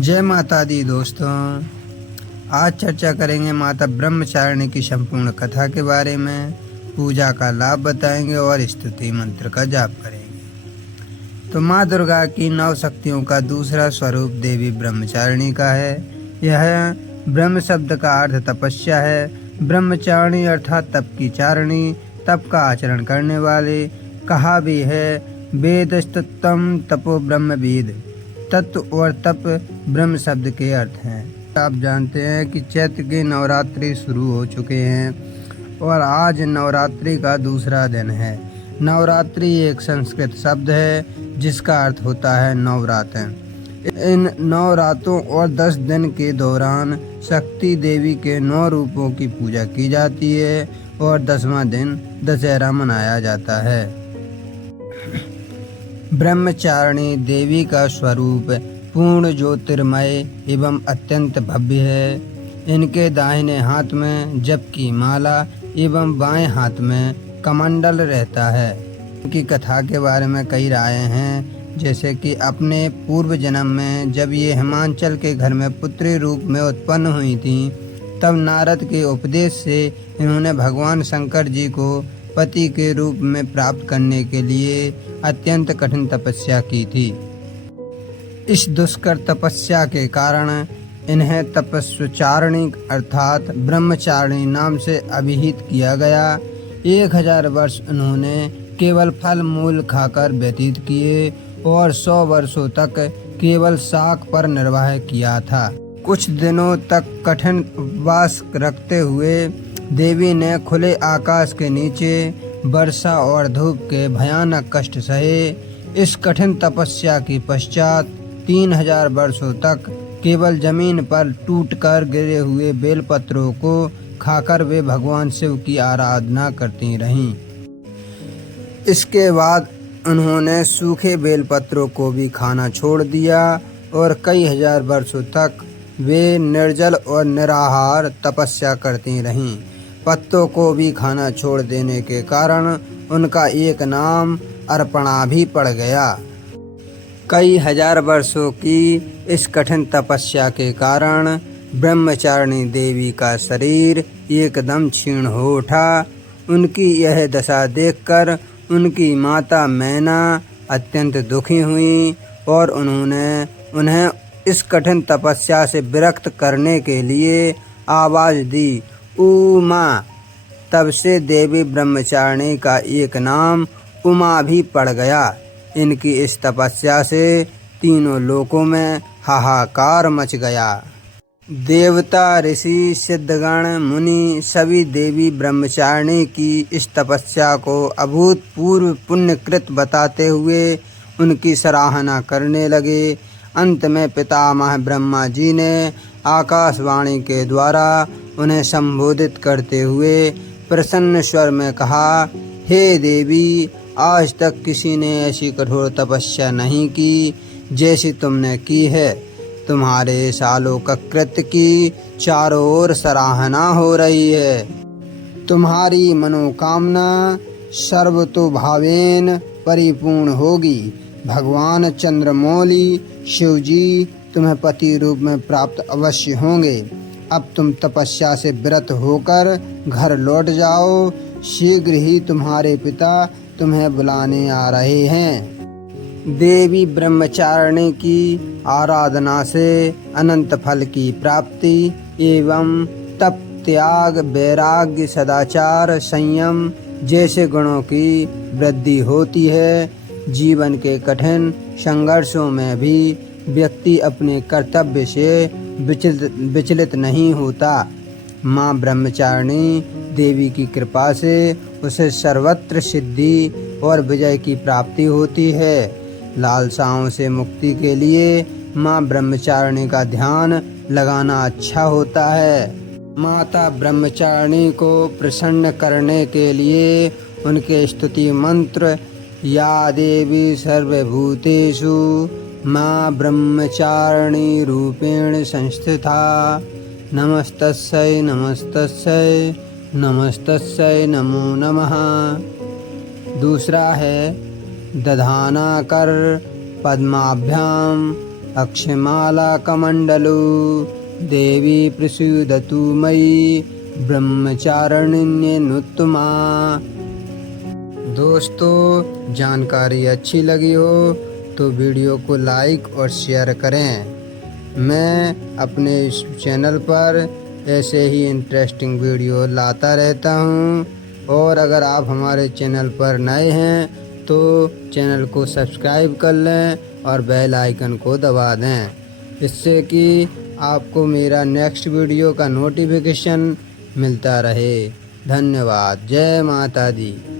जय माता दी दोस्तों। आज चर्चा करेंगे माता ब्रह्मचारिणी की संपूर्ण कथा के बारे में। पूजा का लाभ बताएंगे और स्तुति मंत्र का जाप करेंगे। तो माँ दुर्गा की 9 शक्तियों का दूसरा स्वरूप देवी ब्रह्मचारिणी का है। यह ब्रह्म शब्द का अर्थ तपस्या है। ब्रह्मचारिणी अर्थात तप की चारिणी, तप का आचरण करने वाले। कहा भी है वेदस्तम तपो ब्रह्मविद। तत्व और तप ब्रह्म शब्द के अर्थ हैं। आप जानते हैं कि चैत्र के नवरात्रि शुरू हो चुके हैं और आज नवरात्रि का दूसरा दिन है। नवरात्रि एक संस्कृत शब्द है जिसका अर्थ होता है नवरात्र। इन 9 रातों और 10 दिन के दौरान शक्ति देवी के 9 रूपों की पूजा की जाती है और 10वां दिन दशहरा मनाया जाता है। ब्रह्मचारिणी देवी का स्वरूप पूर्ण ज्योतिर्मय एवं अत्यंत भव्य है। इनके दाहिने हाथ में जप की माला एवं बाएं हाथ में कमंडल रहता है। इनकी कथा के बारे में कई रायें हैं, जैसे कि अपने पूर्व जन्म में जब ये हिमांचल के घर में पुत्री रूप में उत्पन्न हुई थी, तब नारद के उपदेश से इन्होंने भगवान शंकर जी को पति के रूप में प्राप्त करने के लिए अत्यंत कठिन तपस्या की थी। इस दुष्कर तपस्या के कारण इन्हें तपस्विचारिणी अर्थात ब्रह्मचारिणी नाम से अभिहित किया गया। 1000 वर्ष उन्होंने केवल फल मूल खाकर व्यतीत किए और 100 वर्षों तक केवल शाक पर निर्वाह किया था। कुछ दिनों तक कठिन उपवास रखते हुए देवी ने खुले आकाश के नीचे वर्षा और धूप के भयानक कष्ट सहे। इस कठिन तपस्या के पश्चात 3000 वर्षों तक केवल जमीन पर टूटकर गिरे हुए बेलपत्रों को खाकर वे भगवान शिव की आराधना करती रहीं। इसके बाद उन्होंने सूखे बेलपत्रों को भी खाना छोड़ दिया और कई हजार वर्षों तक वे निर्जल और निराहार तपस्या करती रहीं। पत्तों को भी खाना छोड़ देने के कारण उनका एक नाम अर्पणा भी पड़ गया। कई हजार वर्षों की इस कठिन तपस्या के कारण ब्रह्मचारिणी देवी का शरीर एकदम क्षीण हो उठा। उनकी यह दशा देखकर उनकी माता मैना अत्यंत दुखी हुई और उन्होंने उन्हें इस कठिन तपस्या से विरक्त करने के लिए आवाज दी, उमा। तब से देवी ब्रह्मचारिणी का एक नाम उमा भी पड़ गया। इनकी इस तपस्या से तीनों लोकों में हाहाकार मच गया। देवता, ऋषि, सिद्धगण, मुनि सभी देवी ब्रह्मचारिणी की इस तपस्या को अभूतपूर्व पुण्यकृत बताते हुए उनकी सराहना करने लगे। अंत में पितामह ब्रह्मा जी ने आकाशवाणी के द्वारा उन्हें संबोधित करते हुए प्रसन्न स्वर में कहा, हे देवी, आज तक किसी ने ऐसी कठोर तपस्या नहीं की जैसी तुमने की है। तुम्हारे इस अलौकिक कृत्य की चारों ओर सराहना हो रही है। तुम्हारी मनोकामना सर्वतोभावेन परिपूर्ण होगी। भगवान चंद्रमौली शिवजी तुम्हें पति रूप में प्राप्त अवश्य होंगे। अब तुम तपस्या से विरत होकर घर लौट जाओ। शीघ्र ही तुम्हारे पिता तुम्हें बुलाने आ रहे हैं। देवी ब्रह्मचारिणी की आराधना से अनंत फल की प्राप्ति एवं तप, त्याग, वैराग्य, सदाचार, संयम जैसे गुणों की वृद्धि होती है। जीवन के कठिन संघर्षों में भी व्यक्ति अपने कर्तव्य से विचलित नहीं होता। माँ ब्रह्मचारिणी देवी की कृपा से उसे सर्वत्र सिद्धि और विजय की प्राप्ति होती है। लालसाओं से मुक्ति के लिए माँ ब्रह्मचारिणी का ध्यान लगाना अच्छा होता है। माता ब्रह्मचारिणी को प्रसन्न करने के लिए उनके स्तुति मंत्र, या देवी सर्वभूतेषु माँ ब्रह्मचारिणी रूपेण संस्थिता, नमस्तस्यै नमस्तस्यै नमस्तस्यै नमो नमः। दूसरा है दधाना कर पद्माभ्याम अक्षमाला कमंडलो देवी प्रसीदतु मयि ब्रह्मचारिण्यनुत्तमा। दोस्तों, जानकारी अच्छी लगी हो तो वीडियो को लाइक और शेयर करें। मैं अपने इस चैनल पर ऐसे ही इंटरेस्टिंग वीडियो लाता रहता हूं, और अगर आप हमारे चैनल पर नए हैं तो चैनल को सब्सक्राइब कर लें और बेल आइकन को दबा दें, इससे कि आपको मेरा नेक्स्ट वीडियो का नोटिफिकेशन मिलता रहे। धन्यवाद। जय माता दी।